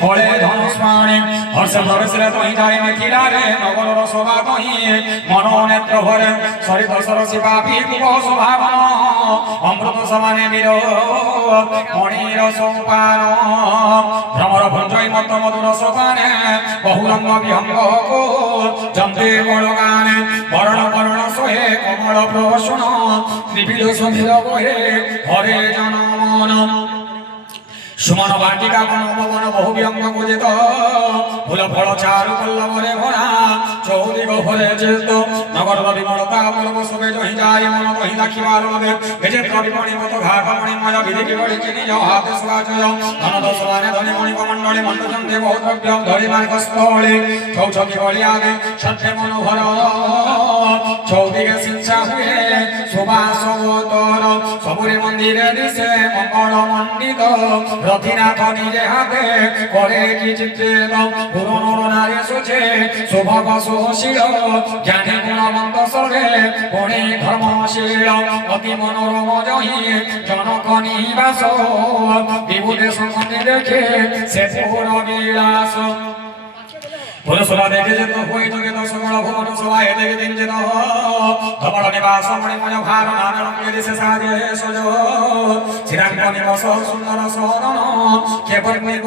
হরে ধনুষ্মাণি হর্ষ প্রবেশে তহি যায় মিথিলারে নগর শোভা তহি মনোনেত্র ভরে সরিত সরসী পাপি কুব শোভাবন অমৃত সমানে বীর মণির সোপান ভ্রমর ভঞ্জয় মত মধুর সোপানে বহুরঙ্গ বিহঙ্গ জন্তে বড়গানে বরণ বরণ সোহে কমল প্রসন নিবিড় সুধীর বহে হরে জনমন সুমন বাটিকা বন ভবন বহু বিহঙ্গ পূজিত ফুল ফল চারু পল্লবরে ভরা চৌদিক ভরে চেত নগর বিমলতা পর্ব শোভে জহি যায় মন কহি রাখিবার মধ্যে বেজেত্র বিপণি মত ঘাট মণিময় বিধি বলি চিনি যাও হাতে সুবাচয় ধনদ সমানে ধনী মণি কমণ্ডলে মণ্ডচন্দ্রে বহু দ্রব্য ধরিবার কস্তলে চৌচকি বলি আগে সত্যে মনোহর চৌদিকে শিক্ষা হুয়ে সুবাস গোতর সবুরে মন্দিরে দিছে মঙ্গল মণ্ডিত রথিনাথ নিজে হাতে করে কি চিত্রিত পুরনো নারী সুচে শোভক সুশীল জ্ঞানী গুণবন্ত সর্বে গুণী ধর্মশীল অতি মনোরম জহি জনক নিবাস বিভূতে সম্বন্ধে দেখে সে পুর বিলাস পুরসুরা দেখে যেত হই যোগে তো সকল ভুবন সবাই দেখে দিন যেত ধবল নিবাস মণিময় ভার নানা রঙে দিশে সাজে সজ শ্রীরাঙ্গ নিবাস সুন্দর সদন কে বর্ণিব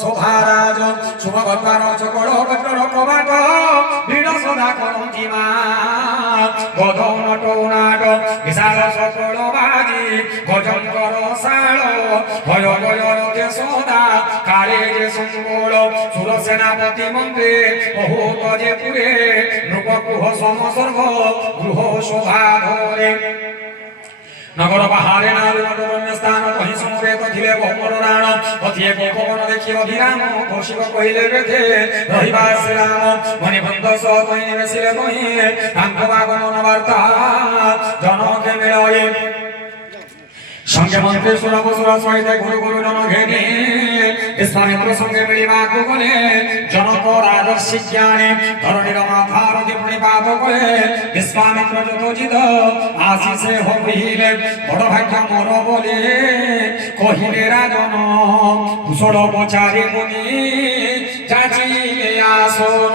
শোভারাজ শুভ গদ্বার চকড় গদ্র কবাট ভিড় সদা করন্তি মা গধৌ নট নাট বিশাল সকল বাজি ভজন কর শাল ভয় ভয় রথে সদা কালে যে সম্বল সুর সেনাপতি মন্ত্রে বহুত যে পুরে নৃপকুহ সমসর্গ গৃহ শোভা ধরে নগর বাহারে নারণ্য স্থান কহি সমবেত ধিলে বহুমর রাণ অথিয়ে গোপবন দেখি অভিরাম কৌশিক কহিলে বেধে রহিবা শ্রীরাম মণিবন্ধ সহ কহি নিবেশিলে কহি তাঙ্ক আগমন বার্তা জনকে মেলয়ে সঙ্গে মন্ত্রে সুরভ সুর সহিতে গুরু গুরু জন ঘেনি ইসলামেন্দ্র সঙ্গে মিলিবা কুকলে জনক রাজর্ষি জ্ঞানে ধরণীর মাথার প্রণিপাত করে ইসলামেন্দ্র যথোচিত আশিসে হইলে বড় ভাগ্য মর বলে কহিলে রাজন কুশল পচারে মুনি যাচিলে আসন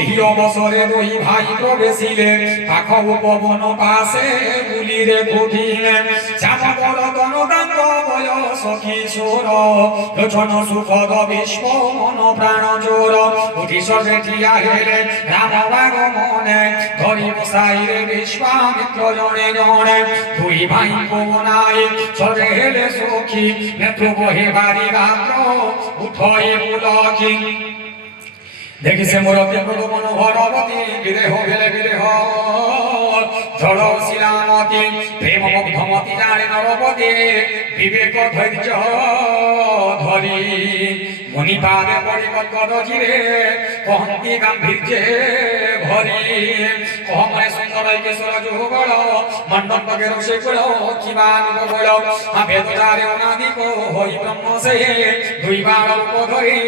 এই অবসরে দুই ভাই প্রবেশিলে পাখ উপবন পাশে গুলিরে ঘুটিলে বড় গণতাঙ্গ বয়স কিশোর লোচন সুখদ বিশ্ব মন প্রাণ জোর উঠি সবে ঠিয়া হেলে রাম আগমনে ধরি বসাইলে বিশ্বামিত্র জনে জনে দুই ভাই পবনায় সবে হেলে সখী নেত্র বহে বাড়ি রাত্র উঠয়ে পুলকি দেখিছে মূরতি প্রদমন ভরবতী বিদেহ ভেলে বিদেহ ঝড় শিলামতি প্রেম মুগ্ধমতি জানে নরপতি বিবেক ধৈর্য ধরি মুনি পাদে পড়ি কৎকদ চিরে কহন্তি গাম্ভীর্যে ভরি কহমনে সুন্দর কেশর যুগল মণ্ডন বগে রসে কুল কিবান বল বেদচারে অনাদিক হই ব্রহ্ম সে দুই বার রূপ ধরি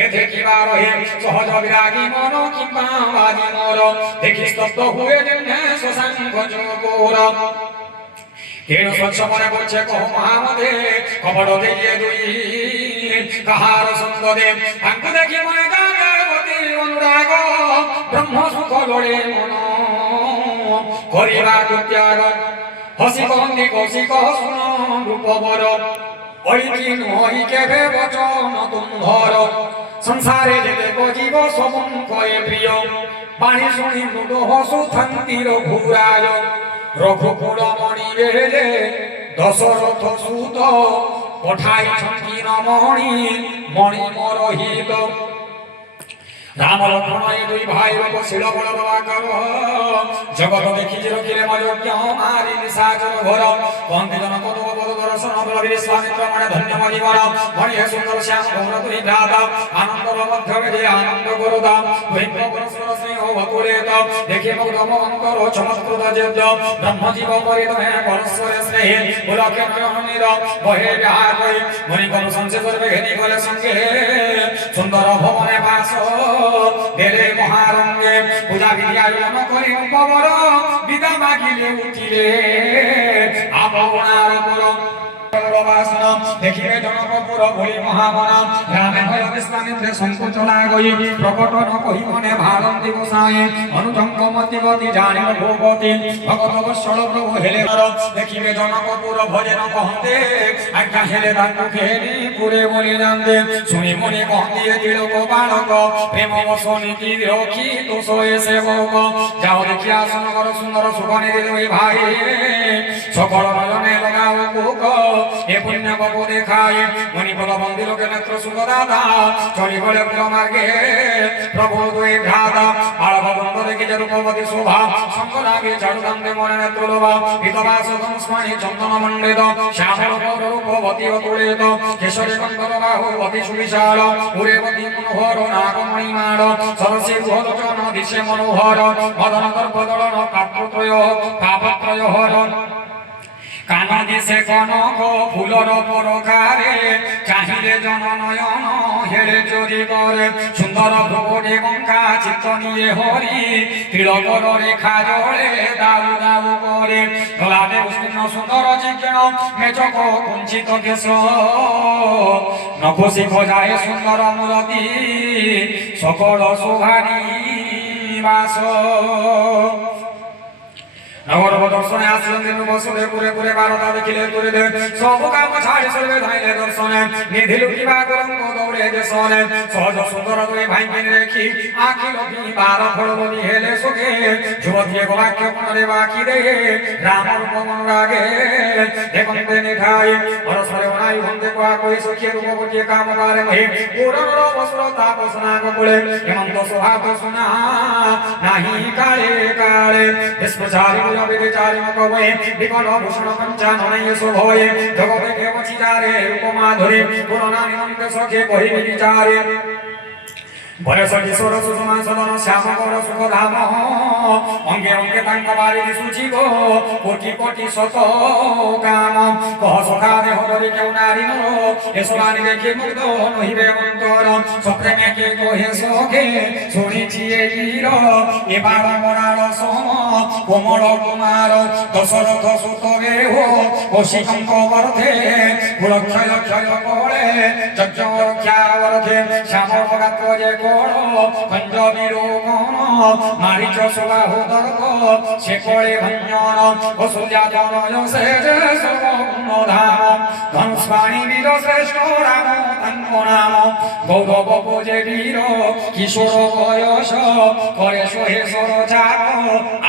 এতে কিবা রহে সহজ বিরাগী মন কিংবা বাজি মোর দেখি স্তব্ধ হুয়ে যেমনে শশাঙ্ক যোগোর কেন স্বচ্ছ মনে করছে কহ মহামদে কপট দিয়ে দুই কাহার সুন্দরে তাঙ্কু দেখি মনে জাগতি অনুরাগ ব্রহ্ম সুখ লোড়ে মন করিবা ত্যাগ হসি কন্দি কৌশিক শুন রূপ বর ঐকি নহি কেবে বচন তুম্ভর সংসারে যেতে জীব সমন কয়ে প্রিয় বাণী শুনি মুড হসু থান্তির ঘুরায় রঘুকুল মণি বেলে দশরথ সুত পঠাইছন্তি রমণী মণি মরহিত রাম লক্ষ্মণ এই দুই ভাই রূপ শিল বড় কর জগত দেখি যে রকিলে মযোগ্য মারি নিশাচর ঘোর কন্তি জন কত বড় দর্শন বলবীর স্বামিত্র মনে ধন্য মণিবর মণি হে সুন্দর শ্যাম গৌর তুই ভ্রাত আনন্দ মধ্য বেদে আনন্দ করুদাম তুই পরস্পর স্নেহ ভকুরেত দেখি মুগ্ধম অন্তর চমৎকৃত যজ্ঞ ব্রহ্ম জীব পরিত হে পরস্পর স্নেহে পুলকে নয়ন নির বহে বিহার করি মণি কোন সংসে করবে ঘেনি গলে সঙ্গে সুন্দর ভবনে বাস দেলে মহারঙ্গে পূজা বিধি আয়োজন করে উপবর বিদা মাগিলে উঠিলে আপনার পর বাসন দেখিবে জনকপুর ভুলি মহামনা রামে ভয় বিশ্বামিত্রে সংকোচ লাগই প্রকট ন কহি মনে ভারন্তি গোসাই অনুজঙ্গ মতিবতী জানিল ভূপতি ভগত বৎসল প্রভু হেলে দেখিবে জনকপুর ভজে ন কহতে আজ্ঞা হেলে তাঙ্কু খেলি পুরে বলি জানতে শুনি মনে কহতে দিল বালক প্রেম বসনি কি রক্ষি দোষ এসে বক যাও দেখিয়া সুন্দর সুন্দর সুখনে দিল ভাই সকল নয়নে লগাও বুক এ পুণ্য বাবু দেখায় মণিপদ মন্দিরকে নেত্র সুখদাতা চলি বলে মার্গে প্রভু দুই ভ্রাতা আলভ বন্ধ দেখি যে রূপবতী শোভা সঙ্গ লাগে চারুদান্তে মনে নেত্র লোভা বিধবা সদন স্মানি চন্দন মণ্ডিত শ্যামল রূপবতী অতুলিত কেশরী কন্দর বাহু অতি সুবিশাল উরেবতী মনোহর নাগমণি মাড় সরসী ভোলোচন দিশে মনোহর মদন দর্পদলন কাপ্রত্রয় কাপত্রয় হর কান দিশে কনক ফুলর পরকারে চাহিলে জন নয়ন হেড়ে চরি করে সুন্দর ভ্রবটে গঙ্গা চিত্ত নিয়ে হরি তিলকর রেখা জলে দাউ দাউ করে ধলাতে উষ্ণ সুন্দর চিকেন মেচক কুঞ্চিত কেশ নখসি খোজায় সুন্দর মূরতি সকল শোভানি বাস নগর দর্শনে আসলেন দিন বসলে পুরে পুরে বারতা দেখিলে করে দে সব কাম ছাড়ি সর্বে ধাইলে দর্শনে নিধি লুকিবা করঙ্গ দৌড়ে দেশনে সহজ সুন্দর দুই ভাইকে দেখি আখি লক্ষ্মী বার ফলবনি হেলে সোগে যুবতীয়ে গোবাক্য মনে বাকি দে রামর পমন রাগে দেখুন দেনে খাই পরস্পরে ওনাই বন্ধে কোয়া কই সখিয়ে রূপবতীয়ে কাম পারে মহে পুরর বস্ত্র তাপস নাগ বলে হেমন্ত স্বভাব সোনা নাহি কালে কালে স্পচারি বিচারি মকবে বিকল ভূষণ পঞ্চাননয় শোভয়ে জগতে কেব চিতারে রূপমাধুরী পুরনা নিমন্তে সখে কহিবি বিচারে বয়স কিশোর সুষমা সদন শ্যাম কর সুখ ধাম অঙ্গে অঙ্গে তাঙ্ক বাড়ি দিশুছি গো কোটি কোটি শত কাম কহ সখা দেহ ধরি কেউ নারী নর এসবানি দেখে মুগ্ধ নহিবে অন্তর সপ্রেমে কে কহে সখে শুনিছি এ গির এবার মরার সম কোমল কুমার দশরথ সুত গেহ কৌশিকঙ্ক বর্ধে কুলক্ষয় ক্ষয় করে যজ্ঞ রক্ষা বর্ধে শ্যাম গাত্র যে পঞ্জাবীর মারিচ সুবাহু দর্প সে করে ভঞ্জন বসুজা জনয় সে সর্বধাম ধনুষ্পাণি বীর শ্রেষ্ঠ রাম তাঙ্ক নাম গৌরব যে বীর কিশোর বয়স করে সোহেশ্বর চাপ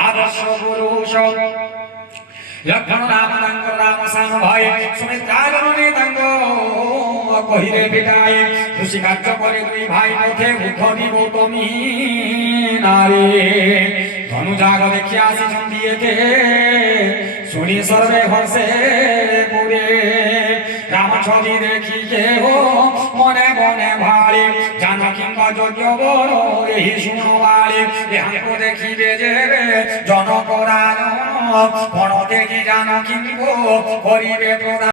আদর্শ পুরুষ লক্ষ্মণ রাম তাঙ্ক রাম সান ভাই সুমিত্রা জননী তাঙ্ক কহিরে বিদায় খুশি কার্য করে দুই ভাই পথে উদ্ধবি গৌতমী নারী ধনুজাগ দেখি আসিছেন দিয়েতে শুনি সর্বে হর্ষে পুরে রাম ছবি দেখি কেহ মনে মনে ভাড়ে জানকী যজ্ঞ বড় এই শুনবাড়ে এহাঙ্ক দেখিবে যে জনক রাজন পরতে জানকী করিবে প্রদান